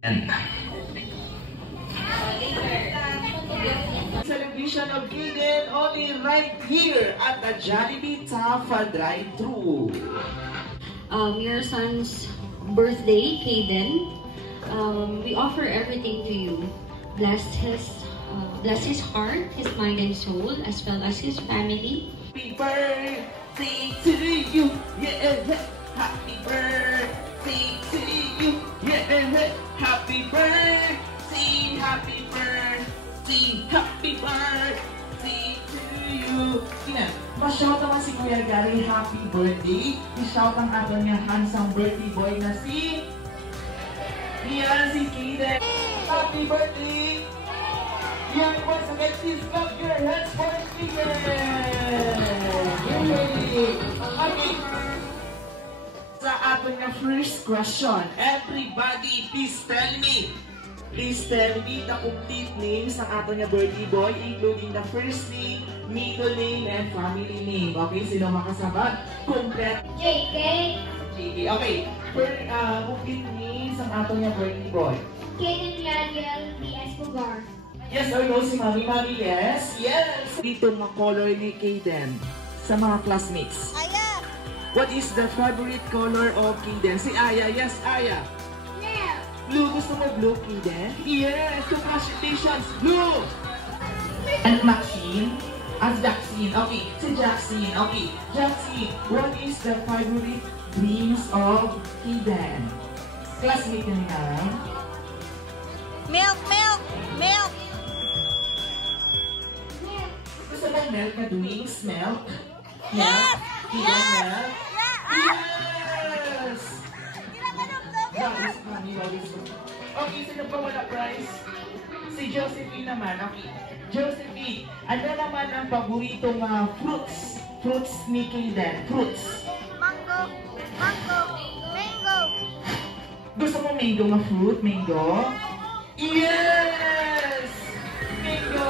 Celebration of Kayden only right here at the Jollibee Tafa drive-thru. Your son's birthday, Kayden. We offer everything to you. Bless his heart, his mind and soul, as well as his family. Happy birthday to you, yeah. Happy birthday to you, yeah. Happy birthday, happy birthday, happy birthday to you. Ma-shout naman si Kuya Gary, happy birthday. I-shout ang ato niya handsome birthday boy na si Kayden. Happy birthday! Yan, once again, please clap your hands for Kayden! Okay. Sa ato niya first question, everybody, please tell me the complete names ng ato niya birthday boy, including the first name, middle name, and family name. Okay, sino makasabat? Complete. JK. Okay, complete names ng ato niya birthday boy. Kayden Yadiel B. Escobar. Yes or no si Mami? Mami, yes? Yes! Dito mga color ni Kayden sa mga classmates. Aya. What is the favorite color of Kayden? Si Aya, yes, Aya. Blue, gusto mo blue, Kayden? Yes! Congratulations! Blue! And Maxine? As Jackson. Okay. Si Jackson. Okay. Jackson, what is the favorite drinks of Kayden? Classmate niya. Milk. Gusto mo milk na drinks? Milk? Yes! Kayden, milk? Yes! Okay, sino pa wala prize? Si Josephine naman. Okay. Josephine, ano naman ang paboritong fruits ni Kayden? Fruits. Mango. Gusto mo mango na fruit? Mango? Yes! Mango!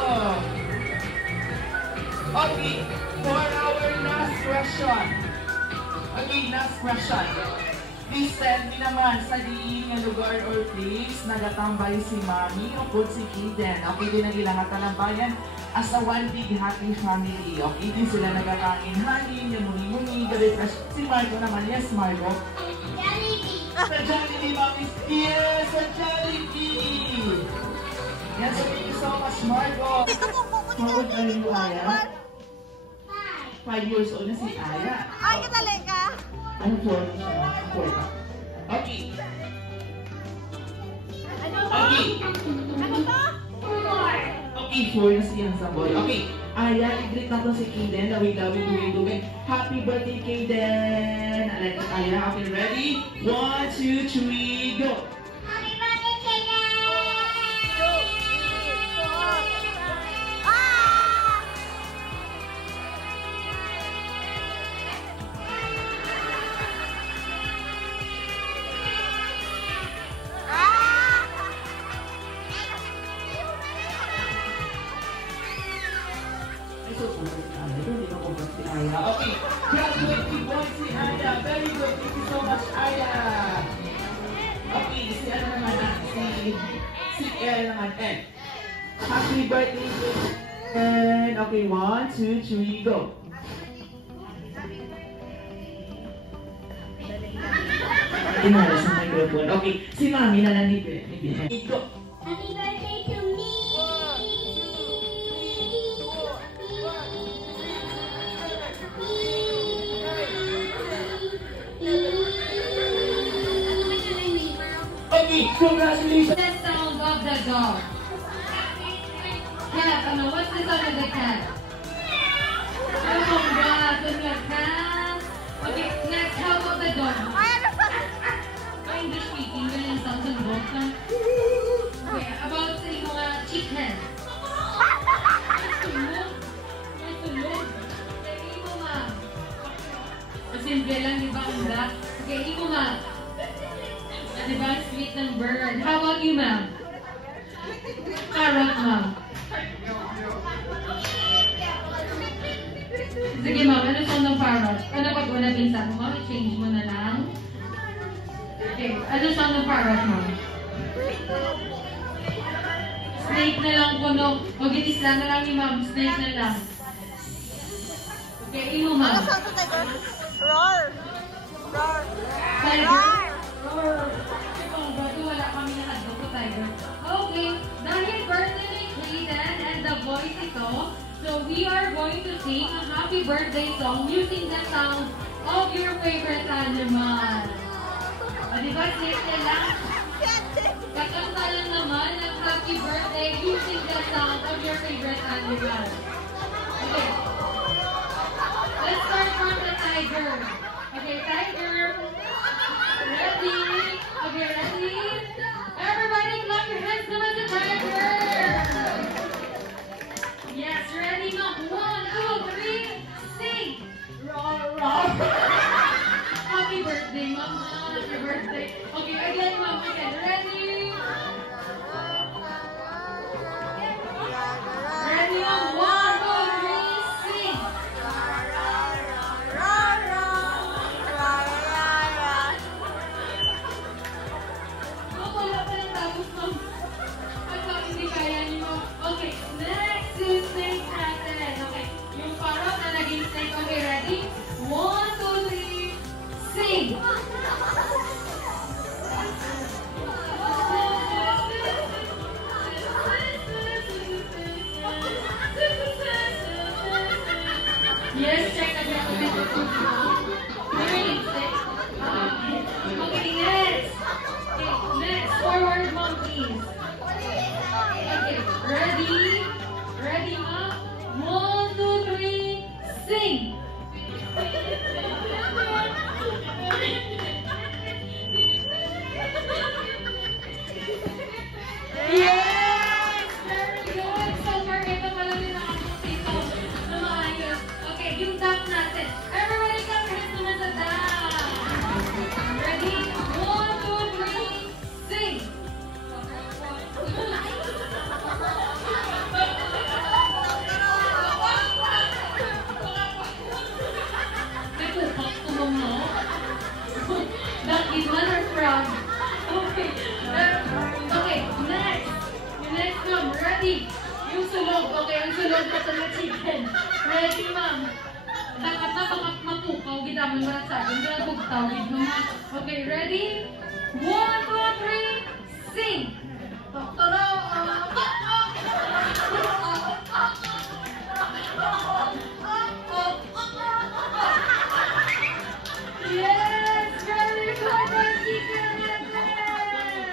Okay, for our last question. Okay, last question. Please tell me naman sa diin nga lugar or place nagatambay si Mami o po si Kayden. Okay, din ang ilang talambayan as a one big happy family. Okay, din sila nagkakangin-hangin, yung muni-muni, gabi-fresh. Si Marco naman, yes Marco? Jollibee. Sa Jollibee, Mami. Yes, sa Jollibee! Yan, so thank you so much, Marco. How old are you, Aya? 5 years old na si Aya. Ay, katali ka. Ano 4 siya? 4 pa. Okay. Okay. Ano to? 4. Okay, 4 na siyang saboy. Okay. Aya, i-greet natin si Kayden. Lawig-lawig, duwing-duwing. Happy birthday, Kayden! Alright, Aya. Okay, ready? 1, 2, 3, go! Happy birthday, Kayden! 2, 3, 4. Okay, graduating boy si Aya. Very good. Thank you so much, Aya. Okay, si ano naman si El naman. El. Happy birthday to El. Okay, 1, 2, 3, go. Inala sa microphone. Okay, si Mami na lang ni Ben. Go. Happy birthday to me! Okay, congratulations! The sound of the dog. Cat, what's the sound of the cat? Oh, congrats on your cat. Okay, next, how about the dog? English speaking, ganyan yung sounds of the dog. Okay, about sa yung mga chicken. May tulog. Okay, imo ma. Simple lang, di ba? Okay, imo ma. Diba? Sweet ng bird. How about you, ma'am? Parrot, ma'am. Sige, ma'am. Ano sound ng parrot? Ano pag wala pinsan mo, ma'am? Change mo na lang. Okay. Ano sound ng parrot, ma'am? Snake na lang po, no? Huwag itisla na lang ni ma'am. Snake na lang. Okay, imo ma'am. Ano sa tiger? Roar! Roar! Tiger? Roar! Oh, bago wala kami nakadto ko, tiger. Okay, dahil birthday ni Clayton and the boys ito, so we are going to sing a happy birthday song using the sound of your favorite animal. O, diba, snake na lang? Kakanta lang naman ng happy birthday using the sound of your favorite animal. Okay. Let's start from the tiger. Okay, tiger. Ready? Okay, ready? Everybody clap your hands naman sa tiger. Yes, ready? No. 1, 2, 3, sing. Roar, roar. Happy birthday, ma'am. Happy birthday. Okay, again, ma'am. Again. Ready? Ready on 1, 2, 3, sing. Oh, wala pa lang tapos, ma'am. At hindi kaya niyo. Okay, next is snake natin. Okay, yung parrot na naging snake. Okay, ready? 1, 2, 3, sing. Yes, check again. Okay, next. Okay, next. Forward monkeys. Okay, ready? Ready, ma'am? 1, 2, 3, sing. Yes! Very good! So far, ito pala din ang akong ito na maayos. Okay, yung duck natin. Everybody clap your hands naman sa duck. Ready? 1, 2, 3, sing! May pupak tumong, no? Duck is one or frog? Okay. Okay, next. Yung next, ma'am. Ready? Yung sulog. Okay, ang sulog na sa chicken. Ready, ma'am? Dapat na baka matukaw. Ginaman mo na sa akin. Kaya bugtawid mo, ma'am. Okay, ready? 1, 2, 3, sing! Yes! Very good! Chicken natin!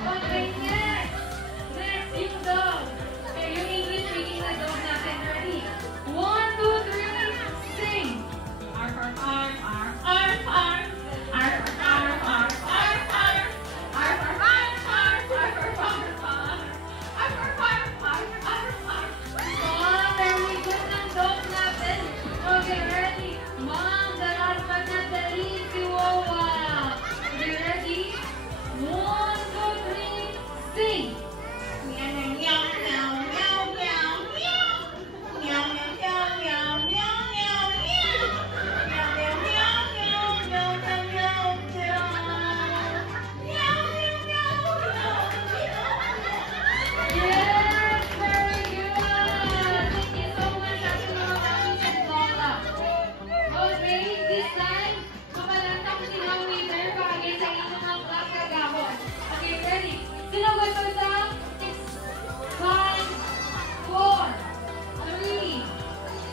Okay, next! Next, yung dog. Okay, yung English speaking na dog natin. Ready? 1, 2, 3, sing! Arf, arf, arf, arf, arf, arf. Arf, arf, arf, arf, arf. Arf, arf, arf, arf, arf, arf, arf, arf. Arf, arf, arf, arf, arf, arf. Oh, very good ng dog natin. Okay, ready? Mom, dararapag na dali si Wawa. Okay, ready? 1, 2, 3, sing! Yes, very good. Thank you so much, Ate Mami and Lola. Okay, this time, makalanta ko si Ma'am Weaver bagay sa inyong mga class kagahon. Okay, ready? Sino gusto sa 6, 5, 4, 3,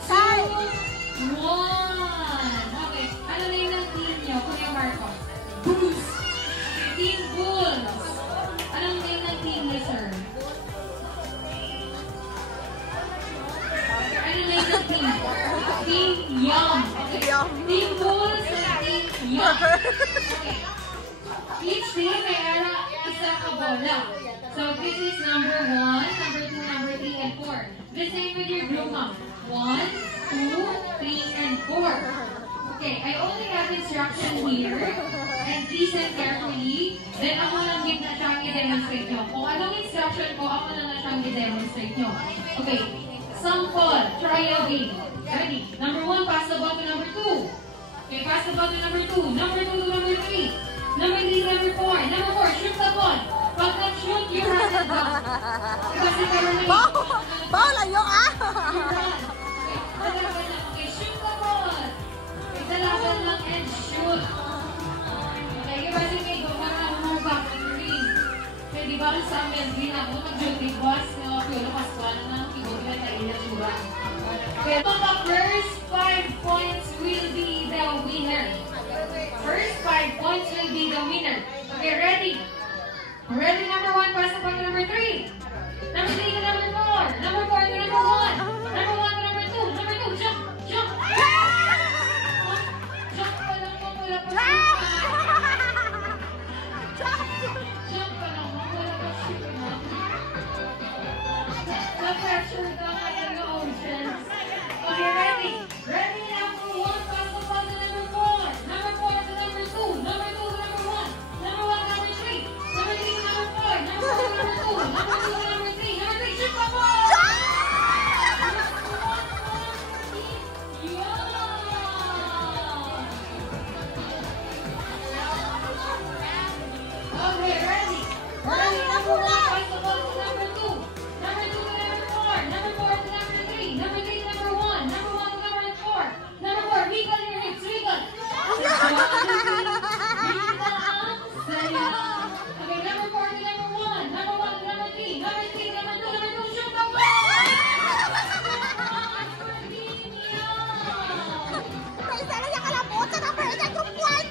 2, 1. Okay, ano na yung ng team nyo, Kuya Marco? Bulls. Okay, Team Bulls. Anong name ng team niyo, sir? Okay, ano name ng team? Team Yum. Okay, Team Bulls and Team Yum. Okay. Each team may isa ka bola. So this is number 1, number 2, number 3, and 4. The same with your group, ma'am. 1, 2, 3, and 4. Okay, I only have instruction here. And listen carefully. Then ako lang din na siyang i-demonstrate nyo. Kung anong instruction ko, ako lang na siyang i-demonstrate nyo. Okay, sample, trial game. Ready? Number 1, pass the ball to number 2. Okay, pass the ball to number 2. Number 2 to number 3. Number 3 to number 4. Number 4, shoot the ball. Pag Bao layo ah! Okay, shoot ka po! Dalaban lang and shoot. Okay, iba si Kego, para mo back on green. Kaya di ba sa amin, green ako, nag-duty boss, na Piolo Pascual, na keyboard na tayo na sura. Okay, so the first 5 points will be the winner. First 5 points will be the winner. Okay, ready? Ready, number 1, pass the point to number 3. Number 3 to number 4. Number 4 to number 1. Number 1 to number 2. Number 2, jump! Jump! Jump pa lang mo, wala pa shoot. Jump pa lang mo, wala pa shoot mo. Na-pressure ka kaya ng oceans. Okay, ready? Ready, number 1, pass the ball to number 4. Number 4 to number 2. Number 2 to number 1. Number 1 to number 3. Number 3 to number 4. Number 4 to number 2. Number 2 to number 3. Number 3, shoot pa po! Okay, ready? Ready, number 1, pass the ball to number 2. Number 2 to number 4. Number 4 to number 3. Number 3 to number 1. Number 1 to number 4. Number 4, wiggle your hips, wiggle. Okay, number 4 to number 1. Number 1 to number 3. Number 3 to number 2. Number 2, shoot the ball! Isa na siya kalapot sa number 1 group 1!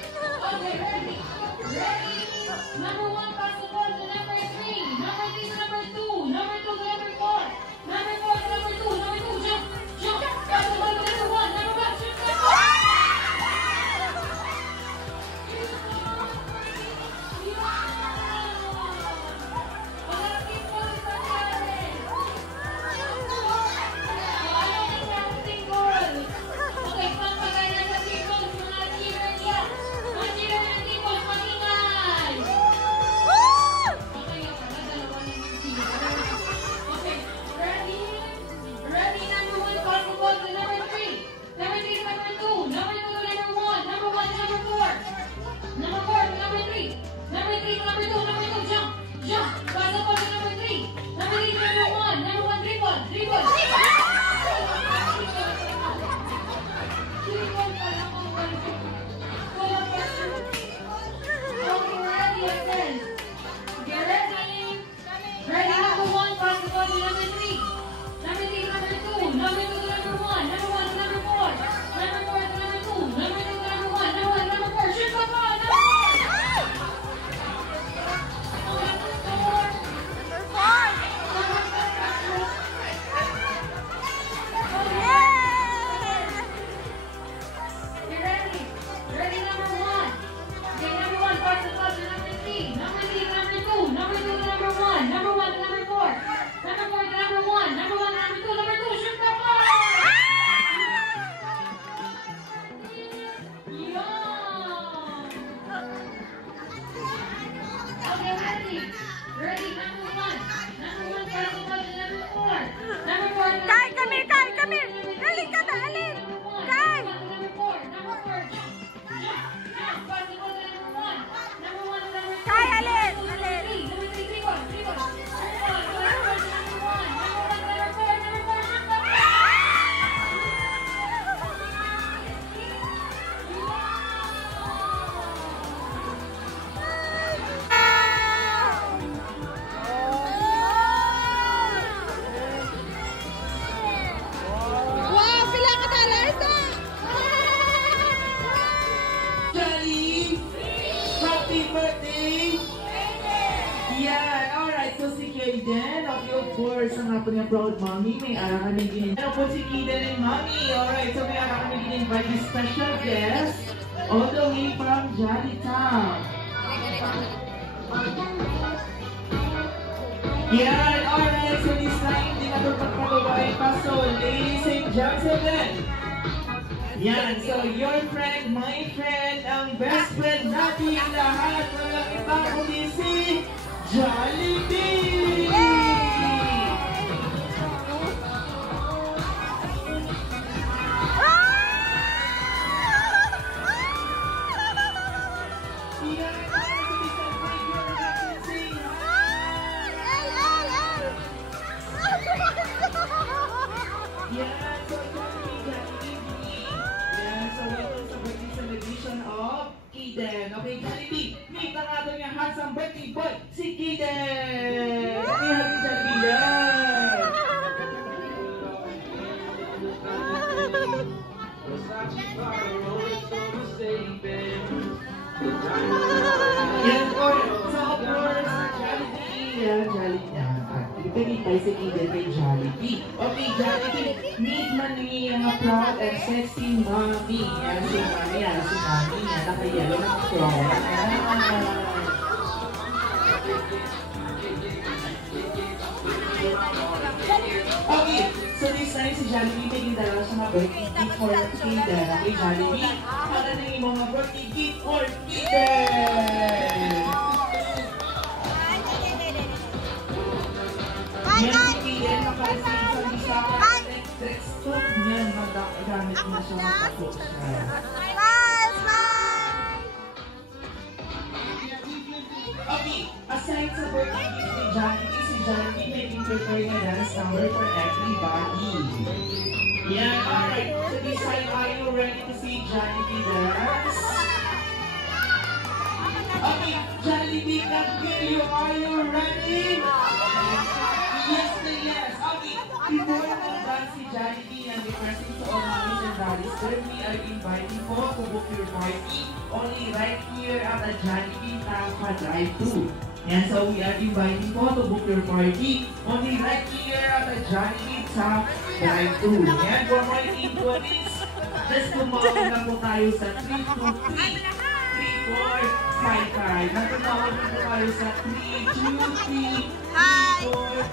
Okay, ready? Ready? Number 1, pass the ball to number 3. Number 3 to number 2. Number 2 to number 4. Number 4 to number 2. Number 2, jump! Jump! Pass the ball to number 1. Number 1, shoot the ball! Okay, pampagay na sa tables, mga cheerer niya. Mga cheerer ng tables, magingay! Okay, dalawa na yung cheerer. Okay, ready? Ready, number 1, pass the ball to number 3. Number 3 to number 2. Number 2 to number 1. Number 1 to number 4. Number 4 to number 3. Number 3 to number 2. Number 2, jump! Jump! Pass the ball to number 3. Number 3 to number 1. Number 1, dribble! Dribble! Dribble pa lang ang wala. Wala pa shoot. Okay, ready again. Okay, ready? Ready, number 1, pass the ball to number 3. Number 3 to number 2. Number 2 to number 1. Number 1 to number 4. Number 4 to number 2. Number 2 to number 1. Number 1 to number 4. Shoot pa po! Number 4! You ready? Ready, number 1. Okay, number 1, pass the ball to number 3. Number 3 to number 2. Number 2 to number 1. Number 1 to number 4. Number 4 to number 1. Number 1 to number 2. Number 2, shoot the ball! Okay, ready? Ready, number 1. Number 1, pass the ball to number 4. Number 4 to Kai, number 2. come here! Alin ka na, alin? Kai! Number 4, number 4, jump! Jump! Jump! Pass the ball to number 1. Number 1 to number 2. Kai, alin? Number Alin? 3, number 3, dribble! Dribble! Number 4 to number 1. Number 1 to number 4. Number 4, shoot the ball! Wow, pila ka dollars na! Johnny, happy birthday! Yan, alright. So si Kayden, okay, of course, ang nga po niya proud mommy, may araw kami ginin. Ano po si Kayden and mommy? Alright, so may araw kami ginin-invite yung special guest all the way from Jolly Town. Yan, alright. So this time, hindi na ito pagpapabay pa. So ladies and gentlemen, yan, so your friend, my friend, ang best friend natin lahat, walang iba kundi si Jollibee! Yan, so we celebrate your happy, say hi! Ayan, okay, Jollibee. Meet ang ato niyang handsome birthday boy, si Kiden. Okay, happy Jollibee yan. Yes, or, so of course, Jollibee, yan, Jollibee yan. Ipinipay si Kiden kay Jollibee. Okay, Jollibee, meet man ni ang proud and sexy mommy. Yan, si mommy, yan, naka-yellow na proud. Okay, so this time si Jollibee may gindala siya mga birthday gift for Kiden. Okay, Jollibee, para na yung mga birthday gift for Kiden. Yan si Kiden, makareceive sa text talk niyan, magagamit na siya makapost siya. Okay, aside sa birthday gift ni Jollibee, si Jollibee may prepare na dance number for everybody. Yan, alright. So this time, are you ready to see Jollibee dance? Okay, Jollibee, can hear you. Are you ready? Yes na yes. Okay, before mag-dance si Jollibee and requesting to all mommies and daddies, then we are inviting po to book your party only right here at the Jollibee Tampa Drive-Thru. Yan, so we are inviting po to book your party only right here at the Jollibee Tampa Drive-Thru. Yan, for more inquiries, just tumawag na po tayo sa 323-3455. Tumawag na po tayo sa 323-3455.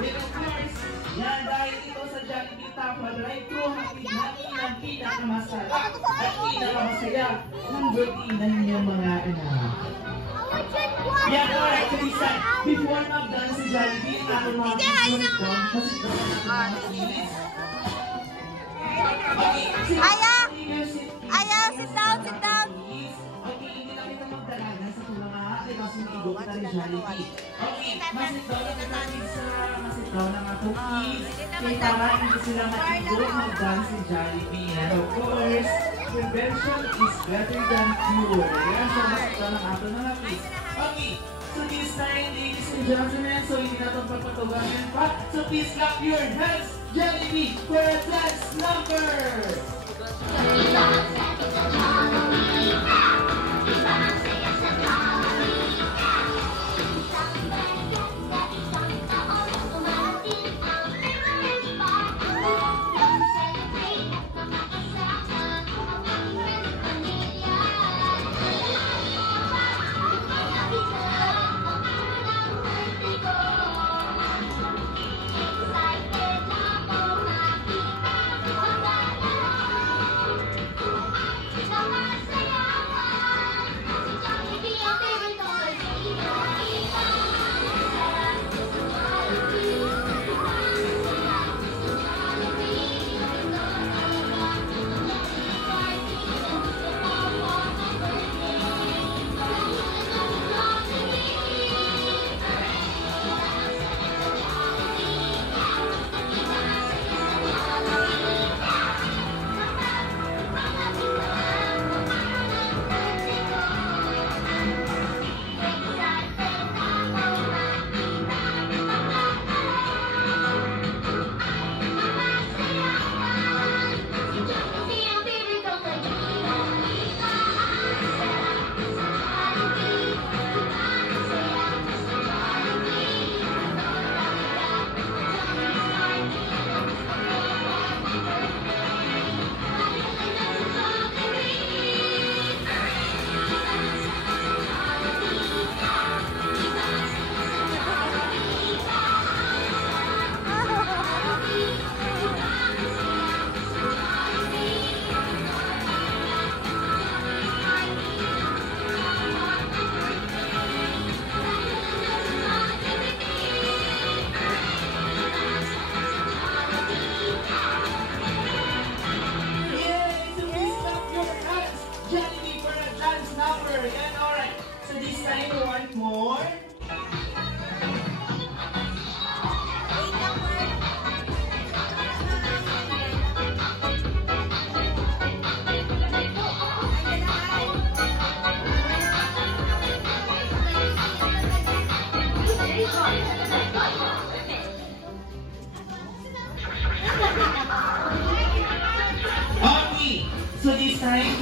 Then of course, yan dahil ito sa Jollibee Tampa Drive-Thru, hatid natin ang pinakamasarap at pinakamasaya ng birthday ng inyong mga anak. Yan, alright, so this time, before mag-dance si Jollibee, natin mga kasunod doon, kasi ito na mga series. Aya, sit down, sit down. Okay, hindi na kita magdalaga sa tulanga, di ba sumigok na rin Jollibee. Okay, masit daw na kita pizza, masit daw na mga cookies, kaya para hindi sila matigok mag-dance si Jollibee. And of course, prevention is better than cure. Yan, so masit daw ng ato na lapis. Okay, so this time, ladies and gentlemen, so hindi natin papatugamin pa. So please clap your hands, Jollibee, for a dance number! Naman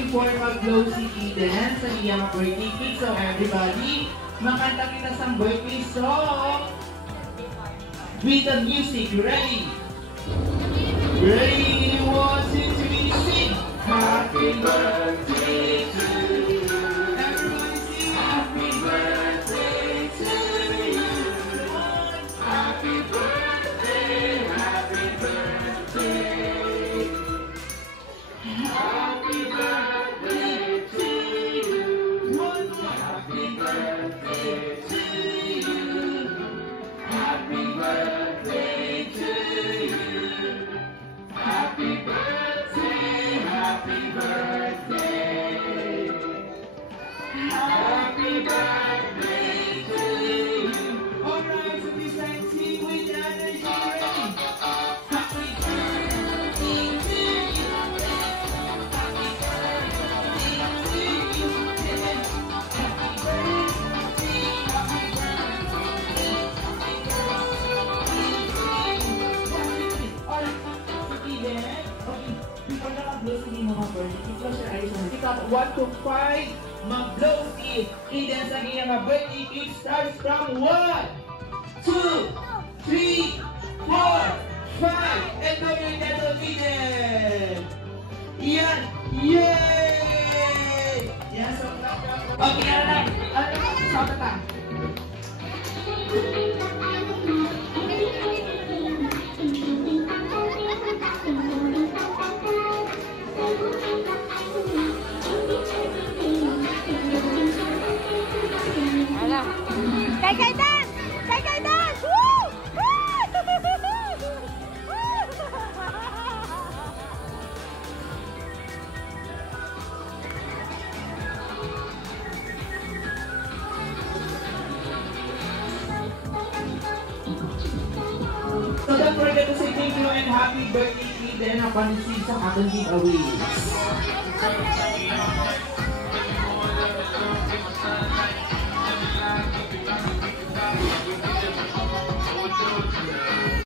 before mag-blow si Eden sa iyang birthday cake. So everybody, makanta kita sa birthday song with the music. Ready? Ready? 1, 2, 3, sing! Happy birthday to you. Everybody sing happy birthday to you. Happy birthday, happy birthday. Happy birthday to you. One more. Happy birthday to you. Happy birthday to you. Happy birthday, happy birthday. Happy birthday to you. All right, so this time sing with the energy. Ready? Happy birthday to you. Happy birthday to you. Happy birthday, happy birthday. Happy birthday. All right, so Eden, okay, before na-blow si mga birthday, close your eyes na. Ikaw, 1 to 5, mag-blow si Eden sa iyang birthday. It starts from 1, 2, 3, 4, 5, and now you're dead on Eden. Yan! Yay! Yan, so clap. Okay, yan na. Sa mata. Kay dance! Kay dance! Woo! So don't forget to say thank you and happy birthday Eden upon receiving sa ating giveaways.